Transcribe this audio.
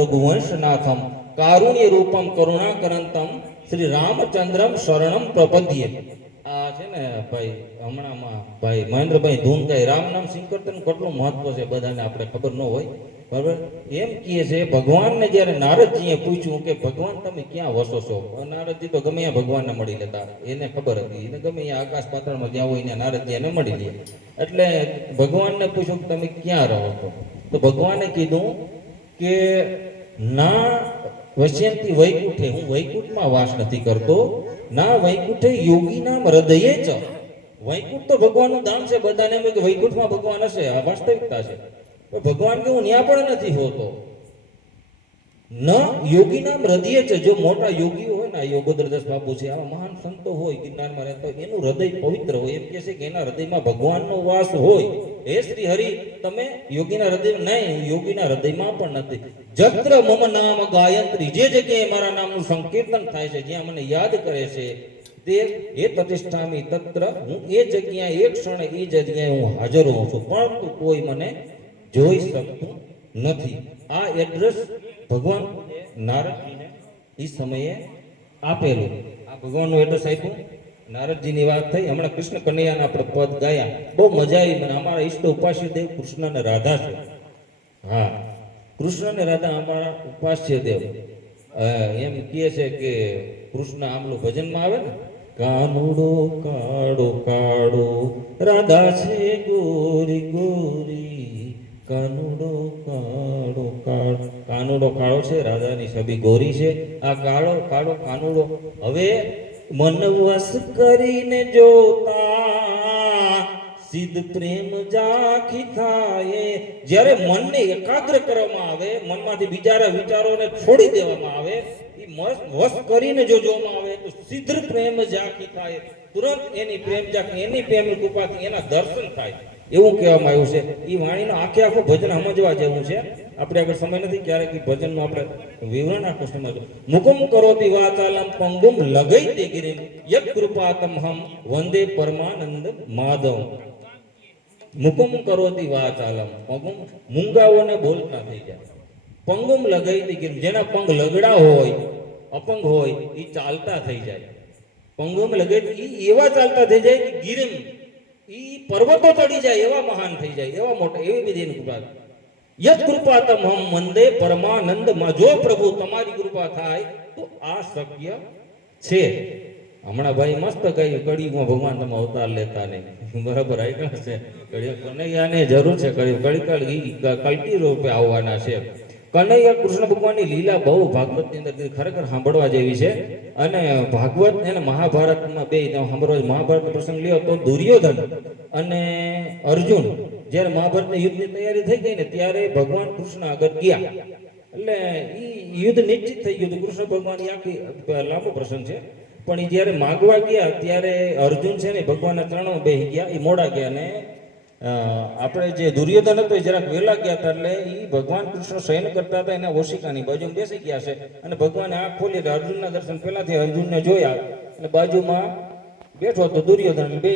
રઘુવંશનાથમ કારુણ્ય રૂપમ કરુણાકરંતમ શ્રી રામચંદ્રમ શરણમ પ્રપદ્યે. આ છે ને ભાઈ હમણાંમાં ભાઈ મહેન્દ્રભાઈ ધૂનભાઈ રામ નામ સંકીર્તન કેટલું મહત્વ છે બધાને આપણે ખબર ન હોય, બરાબર. એમ કહે છે ભગવાનને જ્યારે નારદજીએ પૂછ્યું કે ભગવાન તમે ક્યાં વસો છો, નારદજી તો ગમે ત્યાં ભગવાનને મળી લેતા, એને ખબર હતી, એને ગમે ત્યાં આકાશ પાતાળમાં જ્યાં હોય ત્યાં નારદજી એને મળી લે. એટલે ભગવાનને પૂછ્યું કે તમે ક્યાં રહો છો, તો ભગવાને કીધું કે ના વશ્યંતી વૈકુંઠે, હું વૈકુંઠમાં વાસ નથી કરતો, ના વૈકુંઠે યોગીનામ હૃદયે ચ. વૈકુંઠ તો ભગવાનનું ધામ છે, બધાને એમ કે વૈકુંઠમાં ભગવાન હશે, આ વાસ્તવિકતા છે. ભગવાન કે હું ત્યાં પણ નથી હોતો. ન યોગીનામ હૃદયે છે, જો મોટા યોગીઓ હોય ને, યોગોદરદાસ બાપુ છે, આવા મહાન સંતો હોય ગિરનારમાં રહેતા હોય, એનું હૃદય પવિત્ર હોય, એમ કહે છે કે એના હૃદયમાં ભગવાનનો વાસ હોય. હે શ્રી હરિ, તમે યોગીના હૃદય નહીં, યોગીના હૃદયમાં પણ નથી. જત્ર મમ નામ ગાયત્રી, જે જગ્યાએ મારા નામનું સંકીર્તન થાય છે, જ્યાં મને યાદ કરે છે, તે એ પ્રતિષ્ઠામી તત્ર, હું એ જગ્યાએ એક ક્ષણે એ જગ્યાએ હું હાજર હોઉં છું, પરંતુ કોઈ મને જોઈ શકતું નથી. આ એડ્રેસ ભગવાન નારદજીને એ સમયે આપેલું. આ ભગવાનનું એડ્રેસ આપ્યું, નારદજીની વાત થઈ. હમણાં કૃષ્ણ કનૈયાના આપણે પદ ગાયા, બહુ મજા આવી મને. અમારા ઈષ્ટ ઉપાસ્ય દેવ કૃષ્ણ અને રાધા છે. હા, કૃષ્ણ અને રાધા અમારા ઉપાસ્ય દેવ. એમ કહે છે કે કૃષ્ણ આમલું ભજનમાં આવે ને, કાનુડો કાળો કાળો રાધા છે ગોરી ગોરી, કાનુડો કાળો કાળો. કાનુડો કાળો છે, રાધાની છબી ગોરી છે. આ કાળો કાળો કાનુડો હવે મન વશ કરીને જોતા સિદ્ધ પ્રેમ જાખી થાય. જ્યારે મનને એકાગ્ર કરવામાં આવે, મનમાંથી બીજા વિચારોને છોડી દેવામાં આવે, એ વશ કરીને જો જોવામાં આવે તો સિદ્ધ પ્રેમ જાખી થાય. તુરંત એની પ્રેમ જાખી, એની પ્રેમની કૃપાથી એના દર્શન થાય, એવું કહેવામાં આવ્યું છે. એ વાણીનો આખે આખું ભજન સમજવા જેવું છે. આપણે આગળ સમય નથી, ક્યારેક ભજનનું આપણે વિવરણ આખું સમજવું. મુકુમ કરોતિ વાચાલમ પંગુમ લગૈતે ગિરિમ યત કૃપાતમહમ વંદે પરમાનંદ માધવ. મુકુમ કરોતિ વાચાલમ, પંગુમ મૂંગાઓને બોલતા થઈ જાય. પંગુમ લગૈતે ગિરિમ, જેના પંગ લગડા હોય, અપંગ હોય, એ ચાલતા થઈ જાય. પંગુમ લગૈતે, એ એવા ચાલતા થઈ જાય કે ગિરિમ, ઈ પર્વતો ચડી જાય, એવા મહાન થઈ જાય, એવા મોટા, એવી બધી એની કૃપા. યત કૃપા તમહમ મંદે પરમાનંદ માં, જો પ્રભુ તમારી કૃપા થાય તો આ શક્ય છે. હમણાં ભાઈ મસ્ત કહ્યું, કળિયુગમાં ભગવાન તમે અવતાર લેતા નહીં, બરાબર આઈકણ છે. કનૈયાને જરૂર છે, કલ્ટી રૂપે આવવાના છે. કનૈયા કૃષ્ણ ભગવાનની લીલા બહુ ભાગવતની અંદર ખરેખર સાંભળવા જેવી છે. અને ભાગવત એને મહાભારતમાં બે સાંભળવા. મહાભારત પ્રસંગ લ્યો તો દુર્યોધન અને અર્જુન જ્યારે મહાભારતના યુદ્ધની તૈયારી થઈ ગઈ ને, ત્યારે ભગવાન કૃષ્ણ આગળ ગયા. એટલે એ યુદ્ધ નિશ્ચિત થઈ ગયું હતું. કૃષ્ણ ભગવાન આખી લાંબો પ્રસંગ છે, પણ એ જ્યારે માગવા ગયા ત્યારે અર્જુન છે ને ભગવાનના ચરણમાં બેસી ગયા. એ મોડા ગયા, અને આપણે જે દુર્યોધન હતો એ જરાક વહેલા ગયા હતા. એટલે એ ભગવાન કૃષ્ણ શયન કરતા હતા, એના ઓશિકાની બાજુમાં બેસી ગયા છે. અને ભગવાને આંખ ખોલી, અર્જુનના દર્શન પહેલાથી અર્જુનને જોયા, એટલે બાજુમાં બેઠો હતો દુર્યોધન. બે